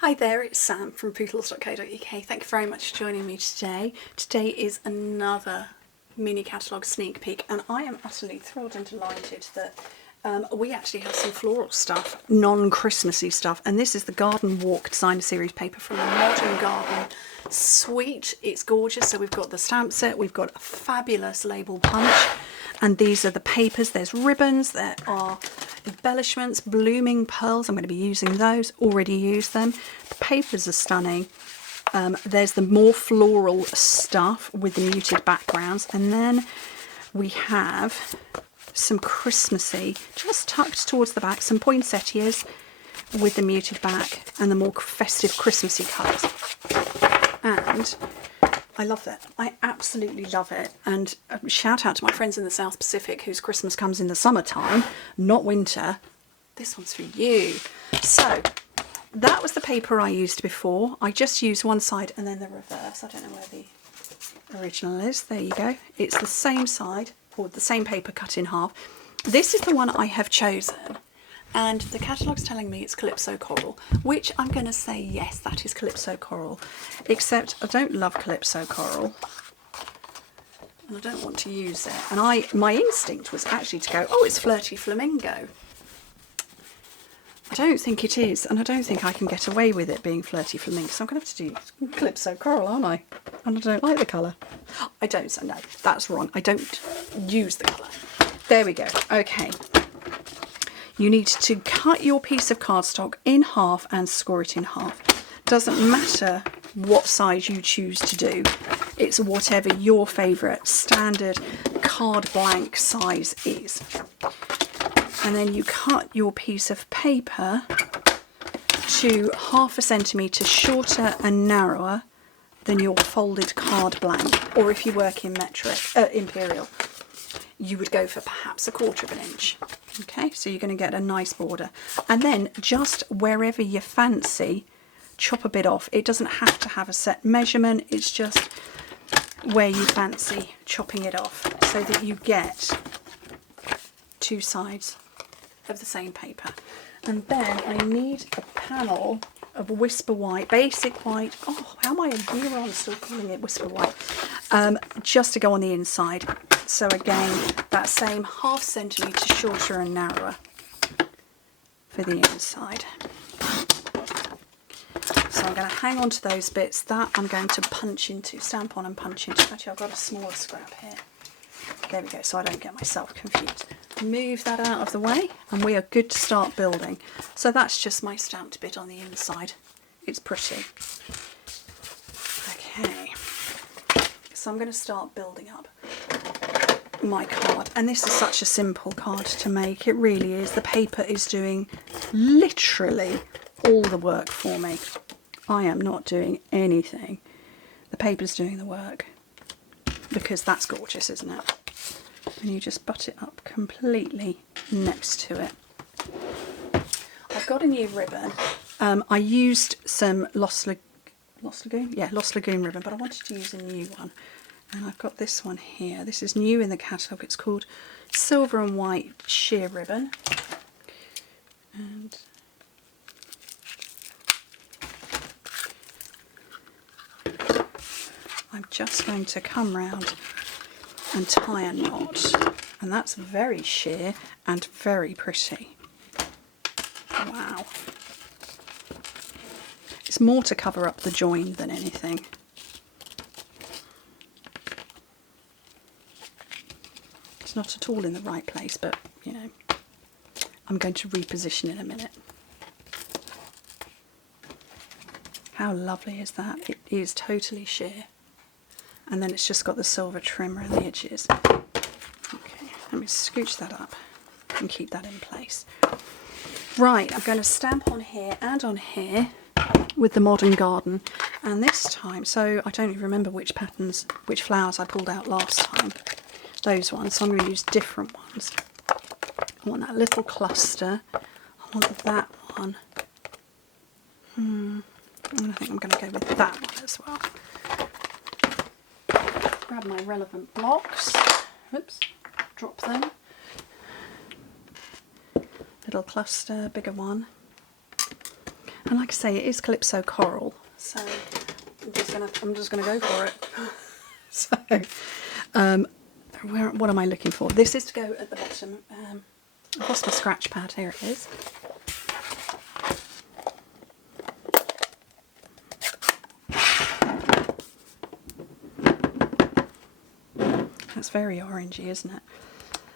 Hi there, it's Sam from Pootles.co.uk. Thank you very much for joining me today. Today is another mini catalogue sneak peek, and I am utterly thrilled and delighted that we actually have some floral stuff, non-Christmassy stuff, and this is the Garden Walk Designer Series paper from the Modern Garden Suite. It's gorgeous. So we've got the stamp set, we've got a fabulous label punch, and these are the papers. There's ribbons, there are embellishments, blooming pearls. I'm going to be using those, already used them. The papers are stunning. There's the more floral stuff with the muted backgrounds, and then we have some Christmassy, just tucked towards the back, some poinsettias with the muted back and the more festive Christmassy colours. And I love it. I absolutely love it. And shout out to my friends in the South Pacific whose Christmas comes in the summertime, not winter. This one's for you. So that was the paper I used before. I just used one side and then the reverse. I don't know where the original is. There you go. It's the same side, or the same paper cut in half. This is the one I have chosen. And the catalogue's telling me it's Calypso Coral, which I'm going to say, yes, that is Calypso Coral. Except I don't love Calypso Coral, and I don't want to use it. And my instinct was actually to go, oh, it's Flirty Flamingo. I don't think it is, and I don't think I can get away with it being Flirty Flamingo, so I'm going to have to do Calypso Coral, aren't I? And I don't like the colour. I don't, so no, that's wrong. I don't use the colour. There we go. Okay. You need to cut your piece of cardstock in half and score it in half. Doesn't matter what size you choose to do. It's whatever your favourite standard card blank size is. And then you cut your piece of paper to 1/2 centimetre shorter and narrower than your folded card blank. Or if you work in imperial, you would go for perhaps 1/4 inch. Okay, so you're going to get a nice border. And then just wherever you fancy, chop a bit off. It doesn't have to have a set measurement, it's just where you fancy chopping it off, so that you get two sides of the same paper. And then I need a panel of Whisper White, basic white. Oh, how am I a year on still calling it Whisper White? Just to go on the inside. So again, that same 1/2 centimetre shorter and narrower for the inside. So I'm going to hang on to those bits. That I'm going to punch into, stamp on and punch into. Actually, I've got a smaller scrap here. There we go, so I don't get myself confused. Move that out of the way, and we are good to start building. So that's just my stamped bit on the inside. It's pretty. Okay, so I'm going to start building up my card, and this is such a simple card to make. It really is. The paper is doing literally all the work for me. I am not doing anything. The paper's doing the work, because that's gorgeous, isn't it? And you just butt it up completely next to it. I've got a new ribbon. I used some Lost Lagoon? Yeah, Lost Lagoon ribbon, but I wanted to use a new one. And I've got this one here. This is new in the catalogue. It's called Silver and White Sheer Ribbon. And I'm just going to come round and tie a knot. And that's very sheer and very pretty. Wow. It's more to cover up the join than anything. It's not at all in the right place, but you know, I'm going to reposition in a minute. How lovely is that? It is totally sheer. And then it's just got the silver trim around the edges. Okay, let me scooch that up and keep that in place. Right, I'm going to stamp on here and on here with the Modern Garden. And this time, so I don't even remember which patterns, which flowers I pulled out last time. Those ones, so I'm going to use different ones. I want that little cluster. I want that one. And I think I'm going to go with that one as well. Grab my relevant blocks. Oops, drop them. Little cluster, bigger one. And like I say, it is Calypso Coral, so I'm just gonna go for it. So, what am I looking for? This is to go at the bottom. I've lost my scratch pad. Here it is. That's very orangey, isn't it?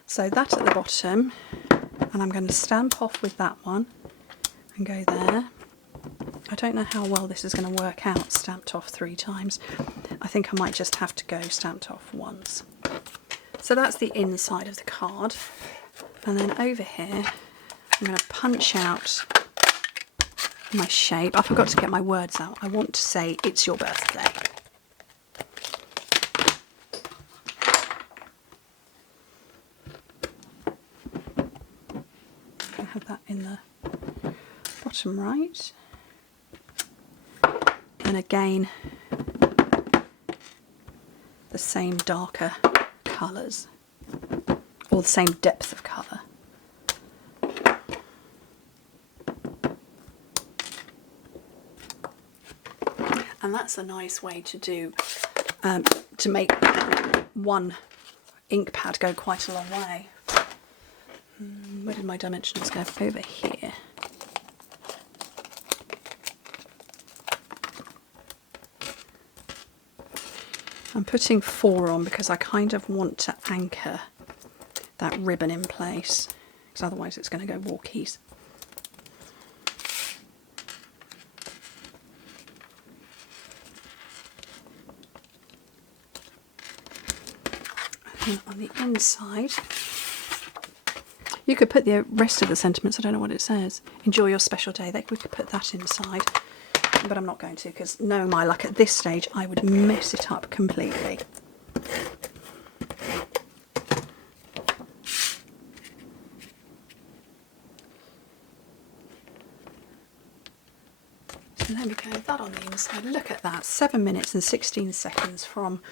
So that at the bottom, and I'm going to stamp off with that one and go there. I don't know how well this is going to work out stamped off 3 times. I think I might just have to go stamped off once. So that's the inside of the card. And then over here, I'm going to punch out my shape. I forgot to get my words out. I want to say, it's your birthday. I have that in the bottom right. And again, the same darker colours, or the same depth of colour. And that's a nice way to do, to make one ink pad go quite a long way. Where did my dimensions go? Over here. I'm putting 4 on because I kind of want to anchor that ribbon in place, because otherwise it's going to go walkies. And on the inside, you could put the rest of the sentiments. I don't know what it says. Enjoy your special day. We could put that inside. But I'm not going to, because knowing my luck at this stage, I would mess it up completely. So there we go, that on the inside. Look at that, 7 minutes and 16 seconds from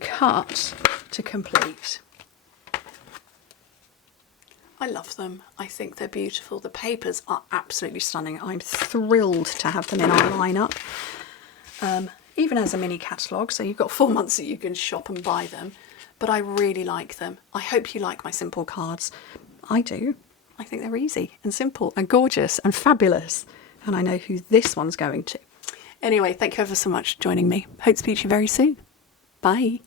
cut to complete. I love them. I think they're beautiful. The papers are absolutely stunning. I'm thrilled to have them in our lineup, even as a mini catalogue. So you've got 4 months that you can shop and buy them, but I really like them. I hope you like my simple cards. I do. I think they're easy and simple and gorgeous and fabulous. And I know who this one's going to. Anyway, thank you ever so much for joining me. Hope to speak to you very soon. Bye.